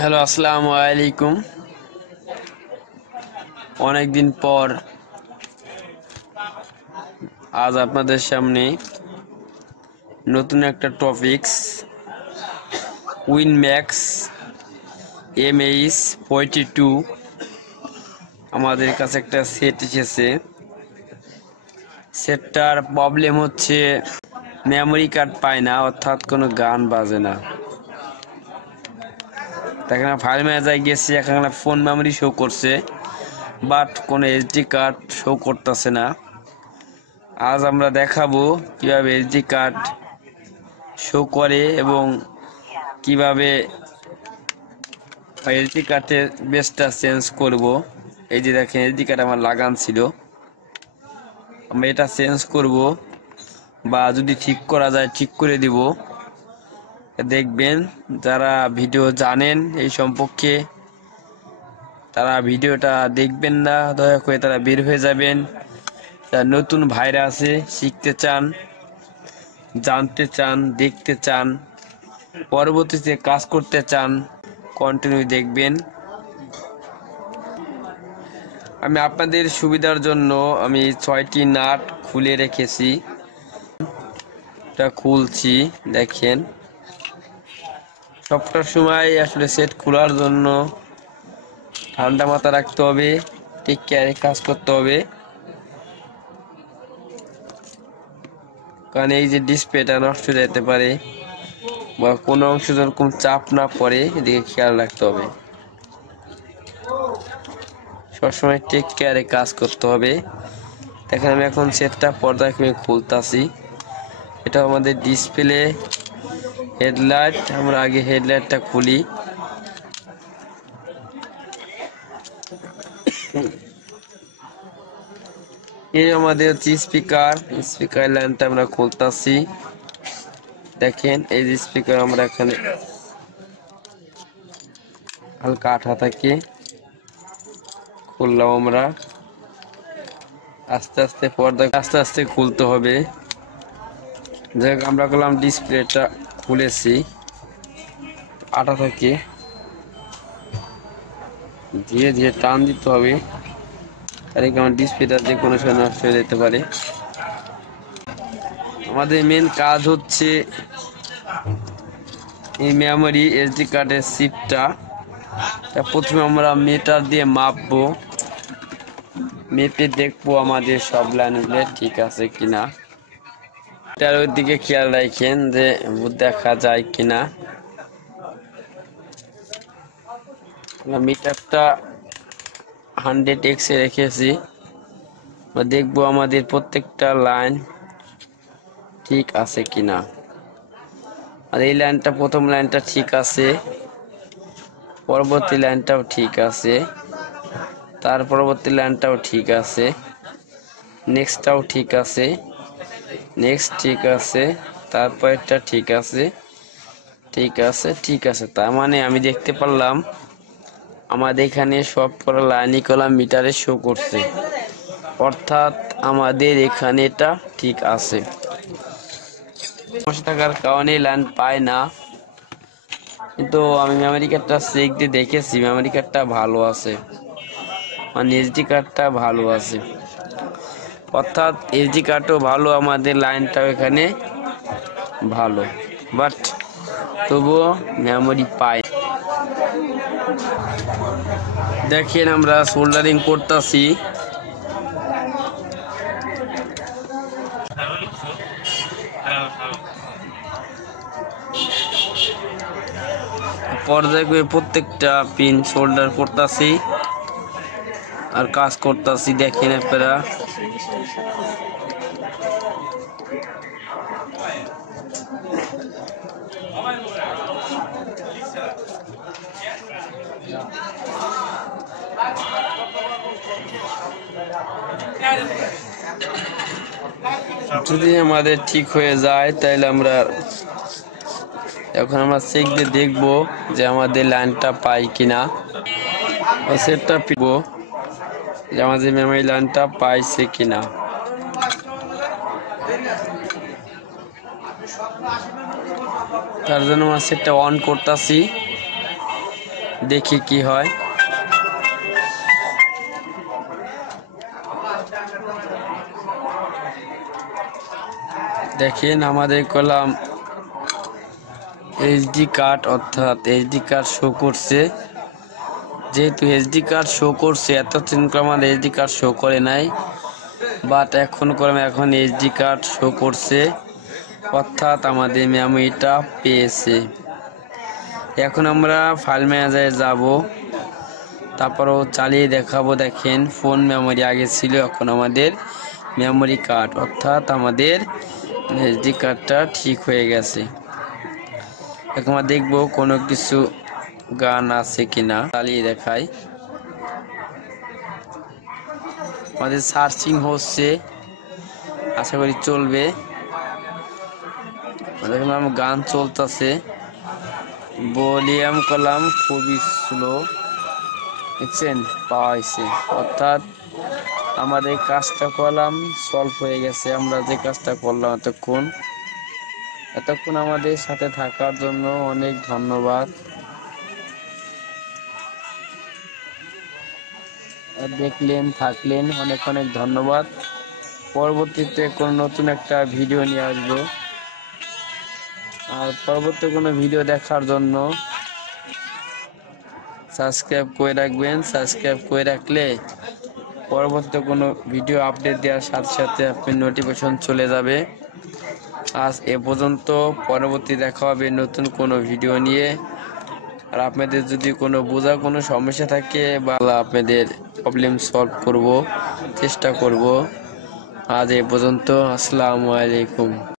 Hello, আসসালামু আলাইকুম। অনেকদিন পর আজ আপনাদের সামনে নতুন একটা টপিকস উইনম্যাক্স MH42 আমাদের কাছে একটা সেট এসেছে। সেটটার প্রবলেম হচ্ছে মেমোরি কার্ড পায় না, অর্থাৎ কোনো গান বাজে না। এখানে ফাইল ম্যানেজারে গেছি, এখানে ফোন মেমোরি শো করছে, বাট কোনো SD কার্ড শো করতেছে না। আজ আমরা দেখাবো কিভাবে SD কার্ড শো করে এবং কিভাবে SD কার্ডের বেসটা চেঞ্জ করব। এই যে দেখেন, SD কার্ড আমার লাগান ছিল, আমরা এটা চেঞ্জ করব বা যদি ঠিক করা যায় ঠিক করে দিব। দেখবেন যারা ভিডিও জানেন এই সম্পর্কে তারা ভিডিওটা দেখবেন না, দয়া করে তারা বের হয়ে যাবেন। যারা নতুন ভাইরা আছে, শিখতে চান, জানতে চান, দেখতে চান, পরবর্তীতে কাজ করতে চান, কন্টিনিউ দেখবেন। আমি আপনাদের সুবিধার জন্য আমি 6টি নাট খুলে রেখেছি, এটা খুলছি। দেখেন, সবটা সময় আসলে সেট খোলার জন্য ঠান্ডা মাথা রাখতে হবে, টেক কেয়ারে কাজ করতে হবে, কারণ এই যে ডিসপ্লেটা নষ্ট হয়ে যেতে পারে বা কোনো অংশ যেরকম চাপ না পড়ে, এদিকে খেয়াল রাখতে হবে। সবসময় টেক কেয়ারে কাজ করতে হবে। দেখেন, আমি এখন সেটটা পর্যায়ক্রমে খুলতাছি। এটা আমাদের ডিসপ্লে হেডলাইট। আমরা আগে হেডলাইটটা খুলি। এই আমাদের হচ্ছে স্পিকার লাইনটা আমরা খুলতাছি। দেখেন, এই যে স্পিকার আমরা এখানে হালকা আঠা থাকে, খুললাম আমরা। আস্তে আস্তে পর্দা আস্তে আস্তে খুলতে হবে। যাই হোক, আমরা করলাম ডিসপ্লেটা খুলেছি, আঠা থেকে ধীরে ধীরে টান দিতে হবে, তাহলে আমার ডিসপ্লেটা যে কোনো সময় নষ্ট হয়ে যেতে পারে। আমাদের মেন কাজ হচ্ছে এই মেমোরি SD কার্ডের চিপটা প্রথমে আমরা মিটার দিয়ে মাপবো, মেপে দেখবো আমাদের সব লাইনগুলো ঠিক আছে কিনা। এটার ওই দিকে খেয়াল রাখেন যে দেখা যায় কিনা। মিটারটা 100x এ রেখেছি, দেখবো আমাদের প্রত্যেকটা লাইন ঠিক আছে কিনা। আর এই লাইনটা, প্রথম লাইনটা ঠিক আছে, পরবর্তী লাইনটাও ঠিক আছে, তার পরবর্তী লাইনটাও ঠিক আছে, নেক্সটটাও ঠিক আছে, নেক্সট ঠিক আছে, তারপরটা ঠিক আছে, ঠিক আছে, ঠিক আছে। তার মানে আমি দেখতে পারলাম আমাদের এখানে সব করা লাইনই কলাম মিটারে শো করছে, অর্থাৎ আমাদের এখানে এটা ঠিক আছে। সমস্যা থাকার কারণে লাইন পায় না, কিন্তু আমি মেমোরি কার্ডটা চেক দিয়ে দেখেছি, মেমোরি কার্ডটা ভালো আছে, মানে SD কার্ডটা ভালো আছে, অর্থাৎ SD কার্ডও ভালো, আমাদের লাইনটাও এখানে ভালো, বাট তবুও মেমোরি পাই। দেখেন, আমরা সোল্ডারিং করতেছি। পর্যায়ক্রমে প্রত্যেকটা পিন সোল্ডার করতেছি আর কাজ করতেছি। দেখেন আপনারা, যদি আমাদের ঠিক হয়ে যায় তাহলে আমরা এখন চেক দিয়ে দেখবো যে আমাদের লাইনটা পাই কিনা, সেটটা পিব যে আমাদের মেমোরি লাইনটা পাইছে কিনা। তার জন্য আমরা সেটটা অন করতেছি। দেখি কি হয়। দেখেন আমাদের কলাম এইচডি কার্ড, অর্থাৎ এইচডি কার্ড শো করছে। যেহেতু এইচডি কার্ড শো করছে, এতদিন আমাদের এইচডি কার্ড শো করে নাই, বাট এখন করলাম এখন এইচডি কার্ড শো করছে, অর্থাৎ আমাদের মেমোরিটা পেয়েছে। এখন আমরা ফাইল ম্যানেজারে যাব, তারপরও চালিয়ে দেখাবো। দেখেন ফোন মেমোরি আগে ছিল, এখন আমাদের মেমোরি কার্ড, অর্থাৎ আমাদের এইচডি কার্ডটা ঠিক হয়ে গেছে। এখন আমরা দেখবো কোনো কিছু গান আছে কিনা, চালিয়ে দেখাই। আমাদের সার্চিং হচ্ছে, আশা করি চলবে। দেখলাম গান চলতেছে, ভলিউম করলাম খুবই স্লো, দেখছেন পাওয়া হয়েছে, অর্থাৎ আমাদের কাজটা করলাম সলভ হয়ে গেছে। আমরা যে কাজটা করলাম এতক্ষণ আমাদের সাথে থাকার জন্য অনেক ধন্যবাদ। দেখলেন, থাকলেন, অনেক অনেক ধন্যবাদ। পরবর্তীতে কোনো নতুন একটা ভিডিও নিয়ে আসবো, আর পরবর্তী কোনো ভিডিও দেখার জন্য সাবস্ক্রাইব করে রাখবেন। সাবস্ক্রাইব করে রাখলে পরবর্তী কোনো ভিডিও আপডেট দেওয়ার সাথে সাথে আপনার নোটিফিকেশন চলে যাবে। আজ এ পর্যন্ত, পরবর্তী দেখা হবে নতুন কোনো ভিডিও নিয়ে। আর আপনাদের যদি কোনো বোঝার কোনো সমস্যা থাকে বা আপনাদের প্রবলেম সলভ করব, চেষ্টা করব। আজ এ পর্যন্ত, আসসালামু আলাইকুম।